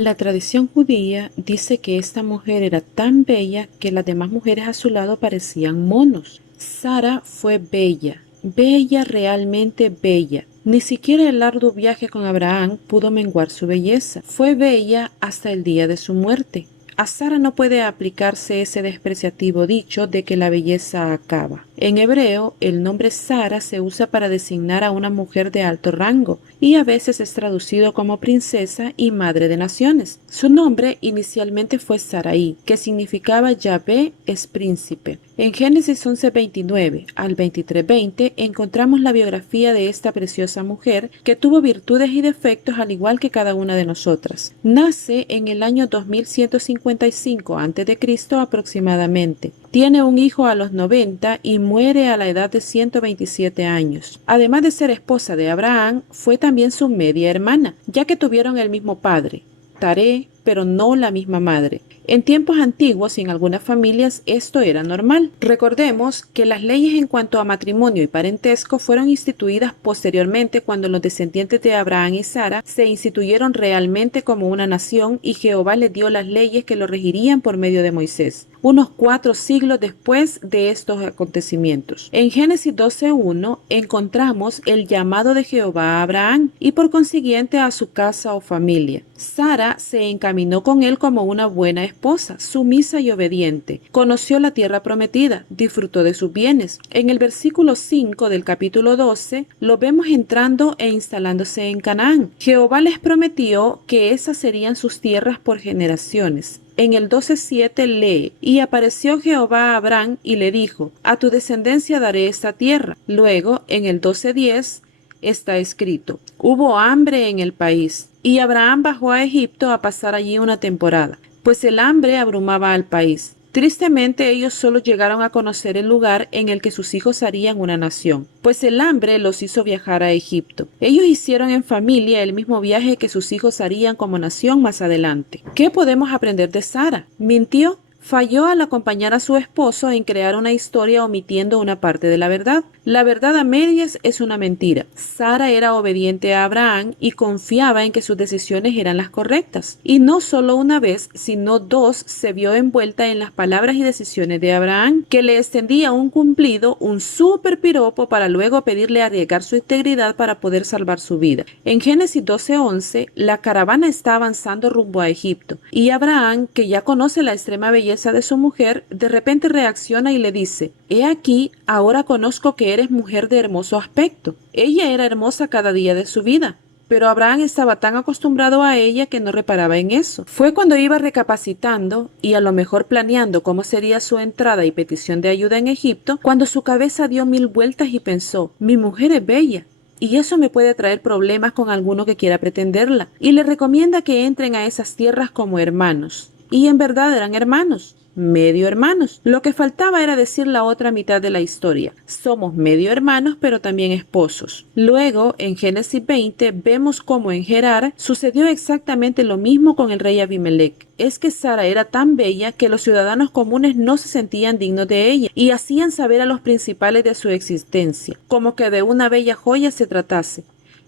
La tradición judía dice que esta mujer era tan bella que las demás mujeres a su lado parecían monos. Sara fue bella, bella, realmente bella. Ni siquiera el arduo viaje con Abraham pudo menguar su belleza. Fue bella hasta el día de su muerte. A Sara no puede aplicarse ese despreciativo dicho de que la belleza acaba. En hebreo, el nombre Sara se usa para designar a una mujer de alto rango y a veces es traducido como princesa y madre de naciones. Su nombre inicialmente fue Sarai, que significaba Yahvé es príncipe. En Génesis 11:29 al 23:20 encontramos la biografía de esta preciosa mujer que tuvo virtudes y defectos al igual que cada una de nosotras. Nace en el año 2155 a.C. aproximadamente. Tiene un hijo a los 90 y muere a la edad de 127 años. Además de ser esposa de Abraham, fue también su media hermana, ya que tuvieron el mismo padre, Taré, pero no la misma madre. En tiempos antiguos y en algunas familias esto era normal. Recordemos que las leyes en cuanto a matrimonio y parentesco fueron instituidas posteriormente cuando los descendientes de Abraham y Sara se instituyeron realmente como una nación y Jehová les dio las leyes que lo regirían por medio de Moisés, unos 4 siglos después de estos acontecimientos. En Génesis 12:1 encontramos el llamado de Jehová a Abraham y por consiguiente a su casa o familia. Sara se encaminó con él como una buena esposa, sumisa y obediente. Conoció la tierra prometida, disfrutó de sus bienes. En el versículo 5 del capítulo 12 lo vemos entrando e instalándose en Canaán. Jehová les prometió que esas serían sus tierras por generaciones. En el 12:7 lee, y apareció Jehová a Abraham y le dijo, a tu descendencia daré esta tierra. Luego, en el 12:10 está escrito, hubo hambre en el país, y Abraham bajó a Egipto a pasar allí una temporada, pues el hambre abrumaba al país. Tristemente ellos solo llegaron a conocer el lugar en el que sus hijos harían una nación, pues el hambre los hizo viajar a Egipto. Ellos hicieron en familia el mismo viaje que sus hijos harían como nación más adelante. ¿Qué podemos aprender de Sara? ¿Mintió? Falló al acompañar a su esposo en crear una historia omitiendo una parte de la verdad. La verdad a medias es una mentira. Sara era obediente a Abraham y confiaba en que sus decisiones eran las correctas. Y no solo una vez, sino 2 se vio envuelta en las palabras y decisiones de Abraham, que le extendía un cumplido, un súper piropo para luego pedirle arriesgar su integridad para poder salvar su vida. En Génesis 12:11, la caravana está avanzando rumbo a Egipto y Abraham, que ya conoce la extrema belleza de su mujer, de repente reacciona y le dice, he aquí, ahora conozco que eres mujer de hermoso aspecto. Ella era hermosa cada día de su vida, pero Abraham estaba tan acostumbrado a ella que no reparaba en eso. Fue cuando iba recapacitando y a lo mejor planeando cómo sería su entrada y petición de ayuda en Egipto, cuando su cabeza dio 1000 vueltas y pensó, mi mujer es bella, y eso me puede traer problemas con alguno que quiera pretenderla, y le recomienda que entren a esas tierras como hermanos. Y en verdad eran hermanos, medio hermanos. Lo que faltaba era decir la otra mitad de la historia. Somos medio hermanos, pero también esposos. Luego, en Génesis 20, vemos cómo en Gerar sucedió exactamente lo mismo con el rey Abimelech. Es que Sara era tan bella que los ciudadanos comunes no se sentían dignos de ella y hacían saber a los principales de su existencia, como que de una bella joya se tratase.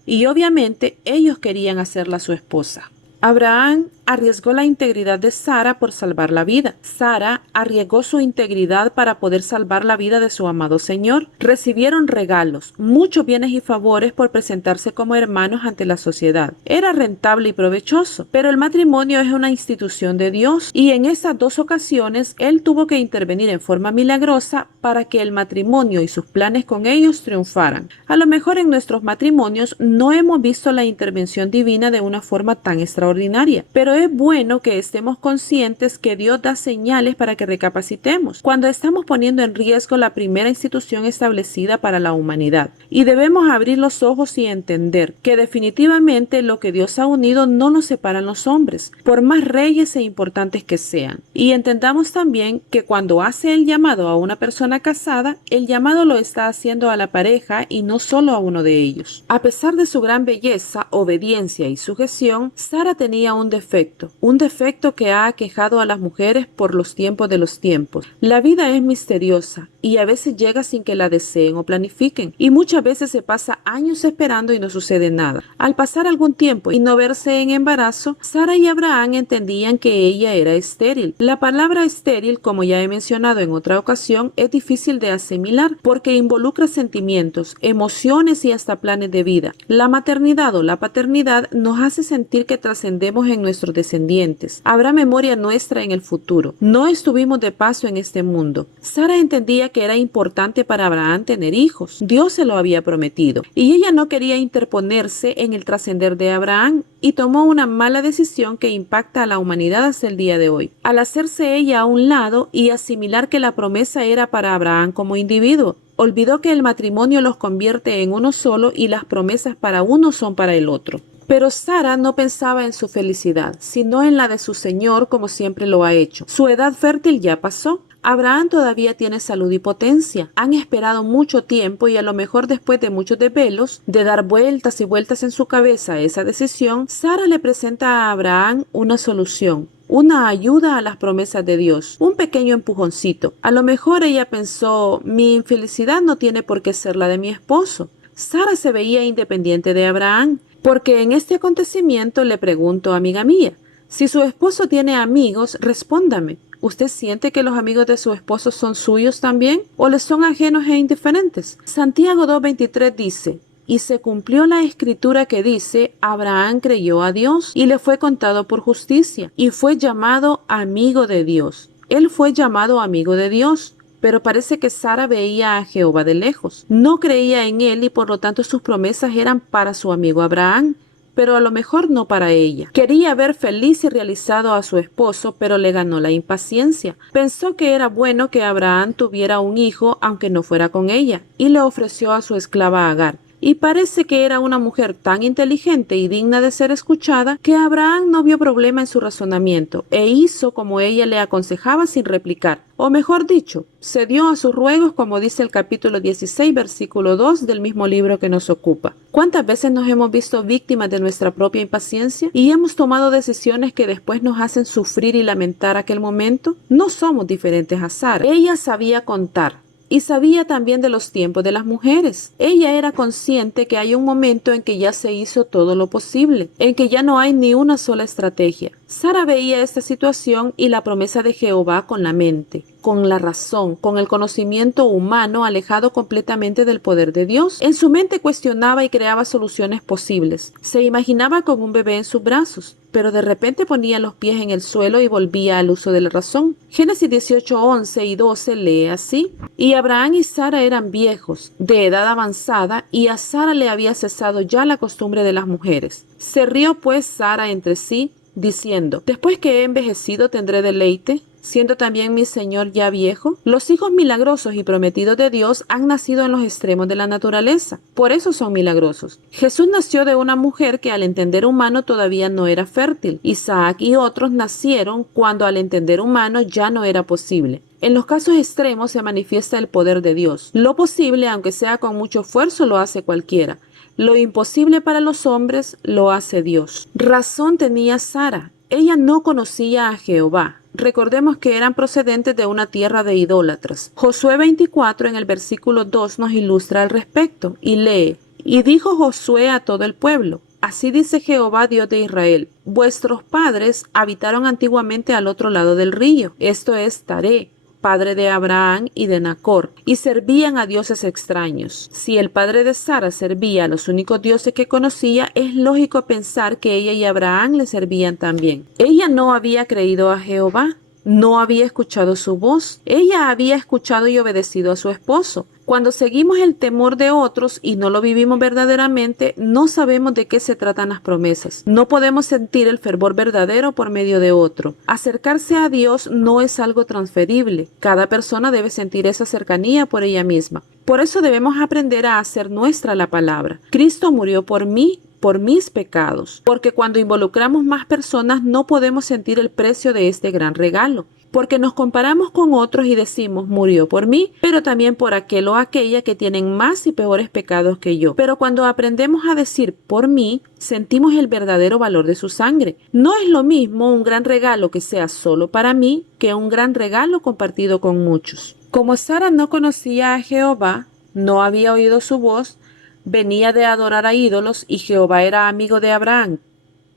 Y obviamente ellos querían hacerla su esposa. Abraham arriesgó la integridad de Sara por salvar la vida. Sara arriesgó su integridad para poder salvar la vida de su amado Señor. Recibieron regalos, muchos bienes y favores por presentarse como hermanos ante la sociedad. Era rentable y provechoso, pero el matrimonio es una institución de Dios y en esas 2 ocasiones Él tuvo que intervenir en forma milagrosa para que el matrimonio y sus planes con ellos triunfaran. A lo mejor en nuestros matrimonios no hemos visto la intervención divina de una forma tan extraordinaria, pero es bueno que estemos conscientes que Dios da señales para que recapacitemos cuando estamos poniendo en riesgo la primera institución establecida para la humanidad. Y debemos abrir los ojos y entender que definitivamente lo que Dios ha unido no nos separan los hombres, por más reyes e importantes que sean. Y entendamos también que cuando hace el llamado a una persona casada, el llamado lo está haciendo a la pareja y no solo a uno de ellos. A pesar de su gran belleza, obediencia y sujeción, Sara tenía un defecto que ha aquejado a las mujeres por los tiempos de los tiempos. La vida es misteriosa y a veces llega sin que la deseen o planifiquen, y muchas veces se pasa años esperando y no sucede nada. Al pasar algún tiempo y no verse en embarazo, Sara y Abraham entendían que ella era estéril. La palabra estéril, como ya he mencionado en otra ocasión, es difícil de asimilar porque involucra sentimientos, emociones y hasta planes de vida. La maternidad o la paternidad nos hace sentir que trascendemos en nuestros descendientes. Habrá memoria nuestra en el futuro. No estuvimos de paso en este mundo. Sara entendía que era importante para Abraham tener hijos. Dios se lo había prometido y ella no quería interponerse en el trascender de Abraham y tomó una mala decisión que impacta a la humanidad hasta el día de hoy. Al hacerse ella a un lado y asimilar que la promesa era para Abraham como individuo, olvidó que el matrimonio los convierte en uno solo y las promesas para uno son para el otro. Pero Sara no pensaba en su felicidad, sino en la de su Señor, como siempre lo ha hecho. Su edad fértil ya pasó. Abraham todavía tiene salud y potencia. Han esperado mucho tiempo y a lo mejor después de muchos desvelos, de dar vueltas y vueltas en su cabeza esa decisión, Sara le presenta a Abraham una solución. Una ayuda a las promesas de Dios, un pequeño empujoncito. A lo mejor ella pensó, mi infelicidad no tiene por qué ser la de mi esposo. Sara se veía independiente de Abraham, porque en este acontecimiento le pregunto, amiga mía, si su esposo tiene amigos, respóndame. ¿Usted siente que los amigos de su esposo son suyos también o les son ajenos e indiferentes? Santiago 2:23 dice, y se cumplió la escritura que dice, Abraham creyó a Dios y le fue contado por justicia y fue llamado amigo de Dios. Él fue llamado amigo de Dios. Pero parece que Sara veía a Jehová de lejos. No creía en él y por lo tanto sus promesas eran para su amigo Abraham, pero a lo mejor no para ella. Quería ver feliz y realizado a su esposo, pero le ganó la impaciencia. Pensó que era bueno que Abraham tuviera un hijo, aunque no fuera con ella, y le ofreció a su esclava Agar. Y parece que era una mujer tan inteligente y digna de ser escuchada que Abraham no vio problema en su razonamiento e hizo como ella le aconsejaba sin replicar. O mejor dicho, cedió a sus ruegos, como dice el capítulo 16, versículo 2 del mismo libro que nos ocupa. ¿Cuántas veces nos hemos visto víctimas de nuestra propia impaciencia y hemos tomado decisiones que después nos hacen sufrir y lamentar aquel momento? No somos diferentes a Sara. Ella sabía contar. Y sabía también de los tiempos de las mujeres. Ella era consciente que hay un momento en que ya se hizo todo lo posible, en que ya no hay ni una sola estrategia. Sara veía esta situación y la promesa de Jehová con la mente, con la razón, con el conocimiento humano alejado completamente del poder de Dios. En su mente cuestionaba y creaba soluciones posibles. Se imaginaba con un bebé en sus brazos, pero de repente ponía los pies en el suelo y volvía al uso de la razón. Génesis 18, 11 y 12 lee así. Y Abraham y Sara eran viejos, de edad avanzada, y a Sara le había cesado ya la costumbre de las mujeres. Se rió pues Sara entre sí, diciendo, después que he envejecido tendré deleite, siendo también mi Señor ya viejo. Los hijos milagrosos y prometidos de Dios han nacido en los extremos de la naturaleza. Por eso son milagrosos. Jesús nació de una mujer que al entender humano todavía no era fértil. Isaac y otros nacieron cuando al entender humano ya no era posible. En los casos extremos se manifiesta el poder de Dios. Lo posible, aunque sea con mucho esfuerzo, lo hace cualquiera. Lo imposible para los hombres lo hace Dios. Razón tenía Sara. Ella no conocía a Jehová. Recordemos que eran procedentes de una tierra de idólatras. Josué 24 en el versículo 2 nos ilustra al respecto y lee, y dijo Josué a todo el pueblo, así dice Jehová Dios de Israel, vuestros padres habitaron antiguamente al otro lado del río, esto es Taré, padre de Abraham y de Nacor, y servían a dioses extraños. Si el padre de Sara servía a los únicos dioses que conocía, es lógico pensar que ella y Abraham le servían también. Ella no había creído a Jehová, no había escuchado su voz, ella había escuchado y obedecido a su esposo. Cuando seguimos el temor de otros y no lo vivimos verdaderamente, no sabemos de qué se tratan las promesas. No podemos sentir el fervor verdadero por medio de otro. Acercarse a Dios no es algo transferible. Cada persona debe sentir esa cercanía por ella misma. Por eso debemos aprender a hacer nuestra la palabra. Cristo murió por mí, por mis pecados, porque cuando involucramos más personas no podemos sentir el precio de este gran regalo. porque nos comparamos con otros y decimos, murió por mí, pero también por aquel o aquella que tienen más y peores pecados que yo. Pero cuando aprendemos a decir por mí, sentimos el verdadero valor de su sangre. No es lo mismo un gran regalo que sea solo para mí que un gran regalo compartido con muchos. Como Sara no conocía a Jehová, no había oído su voz, venía de adorar a ídolos y Jehová era amigo de Abraham,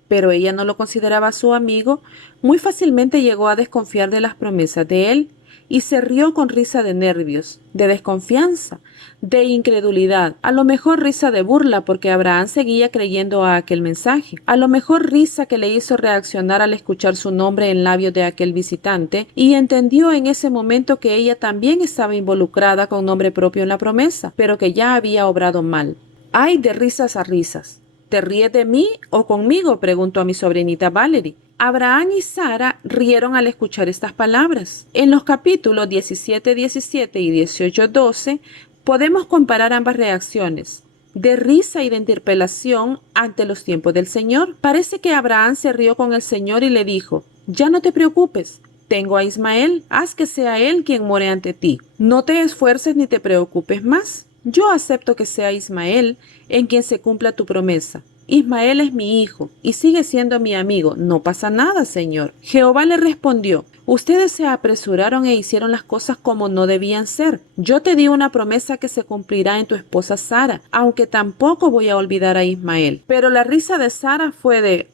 pero ella no lo consideraba su amigo, muy fácilmente llegó a desconfiar de las promesas de él y se rió con risa de nervios, de desconfianza, de incredulidad, a lo mejor risa de burla porque Abraham seguía creyendo a aquel mensaje, a lo mejor risa que le hizo reaccionar al escuchar su nombre en labios de aquel visitante y entendió en ese momento que ella también estaba involucrada con nombre propio en la promesa, pero que ya había obrado mal. ¡Ay, de risas a risas! ¿Te ríes de mí o conmigo?, preguntó a mi sobrinita Valerie. Abraham y Sara rieron al escuchar estas palabras. En los capítulos 17:17 y 18:12 podemos comparar ambas reacciones, de risa y de interpelación ante los tiempos del Señor. Parece que Abraham se rió con el Señor y le dijo, «Ya no te preocupes, tengo a Ismael, haz que sea él quien more ante ti. No te esfuerces ni te preocupes más. Yo acepto que sea Ismael en quien se cumpla tu promesa. Ismael es mi hijo y sigue siendo mi amigo. No pasa nada, Señor». Jehová le respondió, «Ustedes se apresuraron e hicieron las cosas como no debían ser. Yo te di una promesa que se cumplirá en tu esposa Sara, aunque tampoco voy a olvidar a Ismael». Pero la risa de Sara fue de,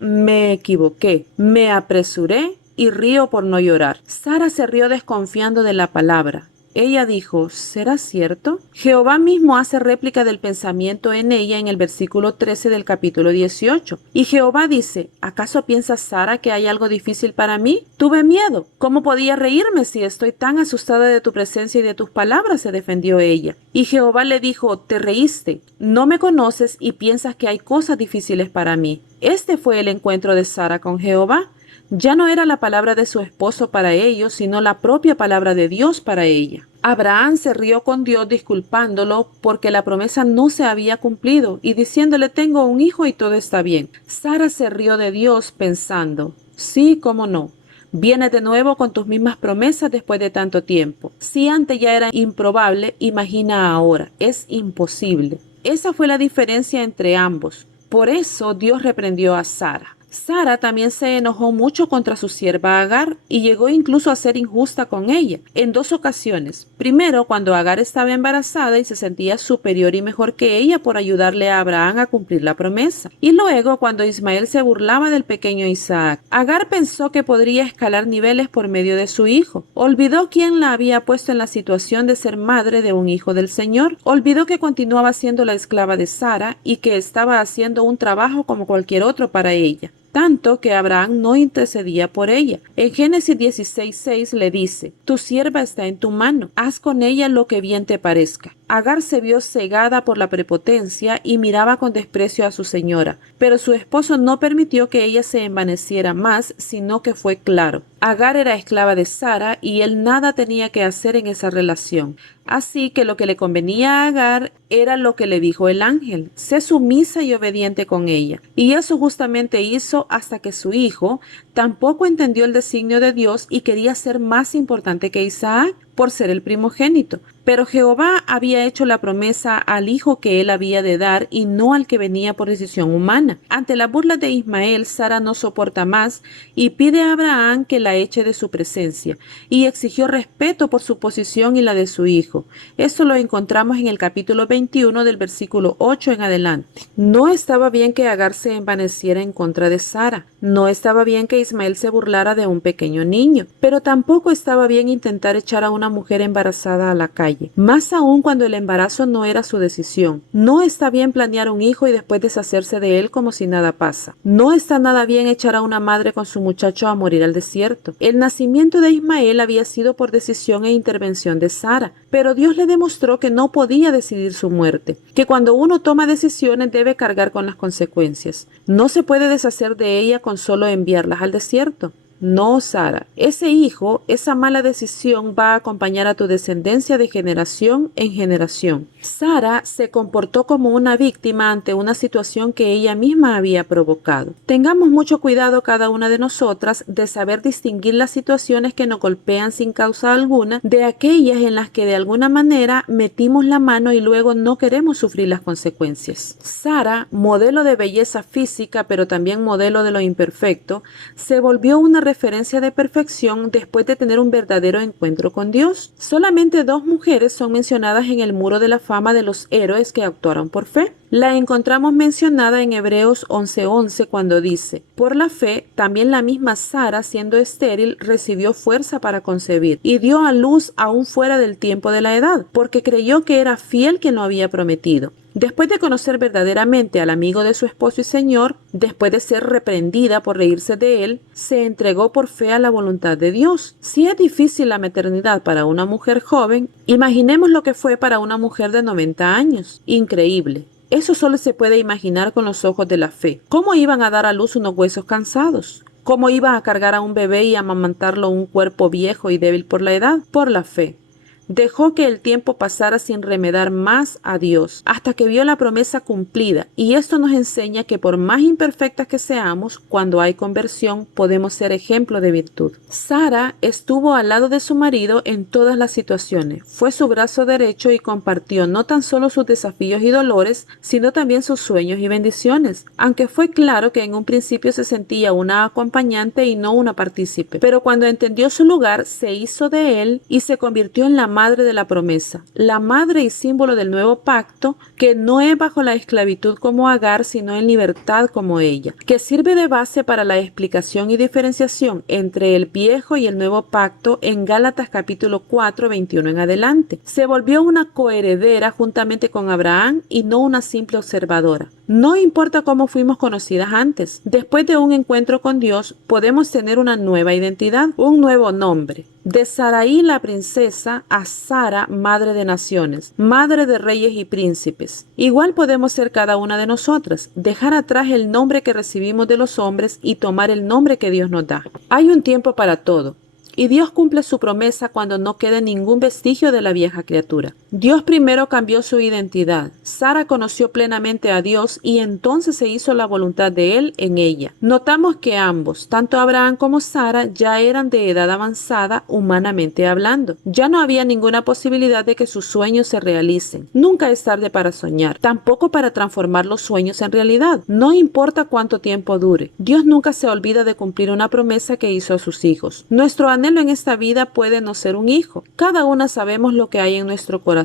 me equivoqué, me apresuré y río por no llorar. Sara se rió desconfiando de la palabra. Ella dijo, ¿será cierto? Jehová mismo hace réplica del pensamiento en ella en el versículo 13 del capítulo 18. Y Jehová dice, ¿acaso piensa Sara que hay algo difícil para mí? Tuve miedo. ¿Cómo podía reírme si estoy tan asustada de tu presencia y de tus palabras?, se defendió ella. Y Jehová le dijo, te reíste. No me conoces y piensas que hay cosas difíciles para mí. Este fue el encuentro de Sara con Jehová. Ya no era la palabra de su esposo para ellos, sino la propia palabra de Dios para ella. Abraham se rió con Dios disculpándolo porque la promesa no se había cumplido y diciéndole tengo un hijo y todo está bien. Sara se rió de Dios pensando, sí, cómo no. Vienes de nuevo con tus mismas promesas después de tanto tiempo. Si antes ya era improbable, imagina ahora, es imposible. Esa fue la diferencia entre ambos. Por eso Dios reprendió a Sara. Sara también se enojó mucho contra su sierva Agar y llegó incluso a ser injusta con ella en dos ocasiones. Primero, cuando Agar estaba embarazada y se sentía superior y mejor que ella por ayudarle a Abraham a cumplir la promesa. Y luego, cuando Ismael se burlaba del pequeño Isaac. Agar pensó que podría escalar niveles por medio de su hijo. Olvidó quién la había puesto en la situación de ser madre de un hijo del Señor. Olvidó que continuaba siendo la esclava de Sara y que estaba haciendo un trabajo como cualquier otro para ella. Tanto que Abraham no intercedía por ella. En Génesis 16:6 le dice, tu sierva está en tu mano, haz con ella lo que bien te parezca. Agar se vio cegada por la prepotencia y miraba con desprecio a su señora, pero su esposo no permitió que ella se envaneciera más, sino que fue claro. Agar era esclava de Sara y él nada tenía que hacer en esa relación. Así que lo que le convenía a Agar era lo que le dijo el ángel, sé sumisa y obediente con ella. Y eso justamente hizo hasta que su hijo tampoco entendió el designio de Dios y quería ser más importante que Isaac por ser el primogénito. Pero Jehová había hecho la promesa al hijo que él había de dar y no al que venía por decisión humana. Ante la burla de Ismael, Sara no soporta más y pide a Abraham que la eche de su presencia y exigió respeto por su posición y la de su hijo. Esto lo encontramos en el capítulo 21 del versículo 8 en adelante. No estaba bien que Agar se envaneciera en contra de Sara. No estaba bien que Ismael se burlara de un pequeño niño, pero tampoco estaba bien intentar echar a una mujer embarazada a la calle. Más aún cuando el embarazo no era su decisión. No está bien planear un hijo y después deshacerse de él como si nada pasa. No está nada bien echar a una madre con su muchacho a morir al desierto. El nacimiento de Ismael había sido por decisión e intervención de Sara, pero Dios le demostró que no podía decidir su muerte, que cuando uno toma decisiones debe cargar con las consecuencias. No se puede deshacer de ella con solo enviarlas al desierto. No, Sara, ese hijo, esa mala decisión va a acompañar a tu descendencia de generación en generación. Sara se comportó como una víctima ante una situación que ella misma había provocado. Tengamos mucho cuidado cada una de nosotras de saber distinguir las situaciones que nos golpean sin causa alguna de aquellas en las que de alguna manera metimos la mano y luego no queremos sufrir las consecuencias. Sara, modelo de belleza física pero también modelo de lo imperfecto, se volvió una referencia de perfección después de tener un verdadero encuentro con Dios. Solamente 2 mujeres son mencionadas en el muro de la fama de los héroes que actuaron por fe. La encontramos mencionada en Hebreos 11:11 cuando dice: por la fe, también la misma Sara, siendo estéril, recibió fuerza para concebir y dio a luz aún fuera del tiempo de la edad, porque creyó que era fiel quien lo había prometido. Después de conocer verdaderamente al amigo de su esposo y Señor, después de ser reprendida por reírse de él, se entregó por fe a la voluntad de Dios. Si es difícil la maternidad para una mujer joven, imaginemos lo que fue para una mujer de 90 años. Increíble. Eso solo se puede imaginar con los ojos de la fe. ¿Cómo iban a dar a luz unos huesos cansados? ¿Cómo iba a cargar a un bebé y amamantarlo un cuerpo viejo y débil por la edad? Por la fe. Dejó que el tiempo pasara sin remedar más a Dios, hasta que vio la promesa cumplida, y esto nos enseña que por más imperfectas que seamos, cuando hay conversión, podemos ser ejemplo de virtud. Sara estuvo al lado de su marido en todas las situaciones, fue su brazo derecho y compartió no tan solo sus desafíos y dolores, sino también sus sueños y bendiciones, aunque fue claro que en un principio se sentía una acompañante y no una partícipe, pero cuando entendió su lugar, se hizo de él y se convirtió en la madre de la promesa, la madre y símbolo del nuevo pacto, que no es bajo la esclavitud como Agar, sino en libertad como ella, que sirve de base para la explicación y diferenciación entre el viejo y el nuevo pacto en Gálatas capítulo 4, 21 en adelante. Se volvió una coheredera juntamente con Abraham y no una simple observadora. No importa cómo fuimos conocidas antes, después de un encuentro con Dios podemos tener una nueva identidad, un nuevo nombre. De Saraí la princesa a Sara, madre de naciones, madre de reyes y príncipes. Igual podemos ser cada una de nosotras, dejar atrás el nombre que recibimos de los hombres y tomar el nombre que Dios nos da. Hay un tiempo para todo. Y Dios cumple su promesa cuando no quede ningún vestigio de la vieja criatura. Dios primero cambió su identidad. Sara conoció plenamente a Dios y entonces se hizo la voluntad de Él en ella. Notamos que ambos, tanto Abraham como Sara, ya eran de edad avanzada humanamente hablando. Ya no había ninguna posibilidad de que sus sueños se realicen. Nunca es tarde para soñar, tampoco para transformar los sueños en realidad. No importa cuánto tiempo dure. Dios nunca se olvida de cumplir una promesa que hizo a sus hijos. Nuestro anhelo en esta vida puede no ser un hijo. Cada una sabemos lo que hay en nuestro corazón.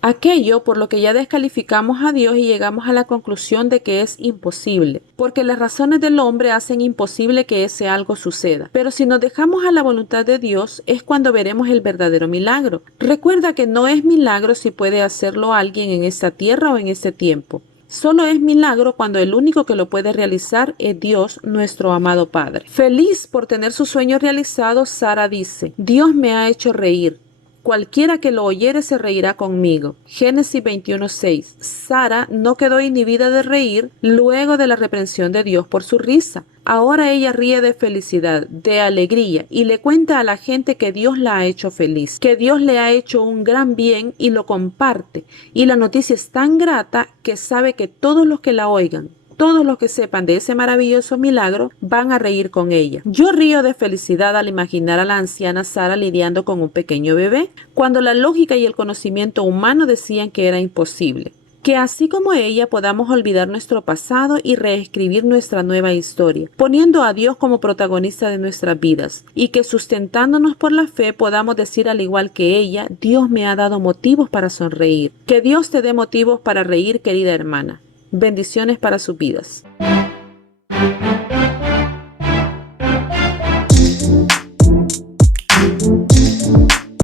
Aquello por lo que ya descalificamos a Dios y llegamos a la conclusión de que es imposible, porque las razones del hombre hacen imposible que ese algo suceda. Pero si nos dejamos a la voluntad de Dios, es cuando veremos el verdadero milagro. Recuerda que no es milagro si puede hacerlo alguien en esta tierra o en este tiempo. Solo es milagro cuando el único que lo puede realizar es Dios, nuestro amado Padre. Feliz por tener su sueño realizado, Sara dice: Dios me ha hecho reír. Cualquiera que lo oyere se reirá conmigo. Génesis 21:6. Sara no quedó inhibida de reír luego de la reprensión de Dios por su risa. Ahora ella ríe de felicidad, de alegría, y le cuenta a la gente que Dios la ha hecho feliz, que Dios le ha hecho un gran bien y lo comparte. Y la noticia es tan grata que sabe que todos los que la oigan, todos los que sepan de ese maravilloso milagro, van a reír con ella. Yo río de felicidad al imaginar a la anciana Sara lidiando con un pequeño bebé, cuando la lógica y el conocimiento humano decían que era imposible. Que así como ella podamos olvidar nuestro pasado y reescribir nuestra nueva historia, poniendo a Dios como protagonista de nuestras vidas, y que sustentándonos por la fe podamos decir al igual que ella: Dios me ha dado motivos para sonreír. Que Dios te dé motivos para reír, querida hermana. Bendiciones para sus vidas.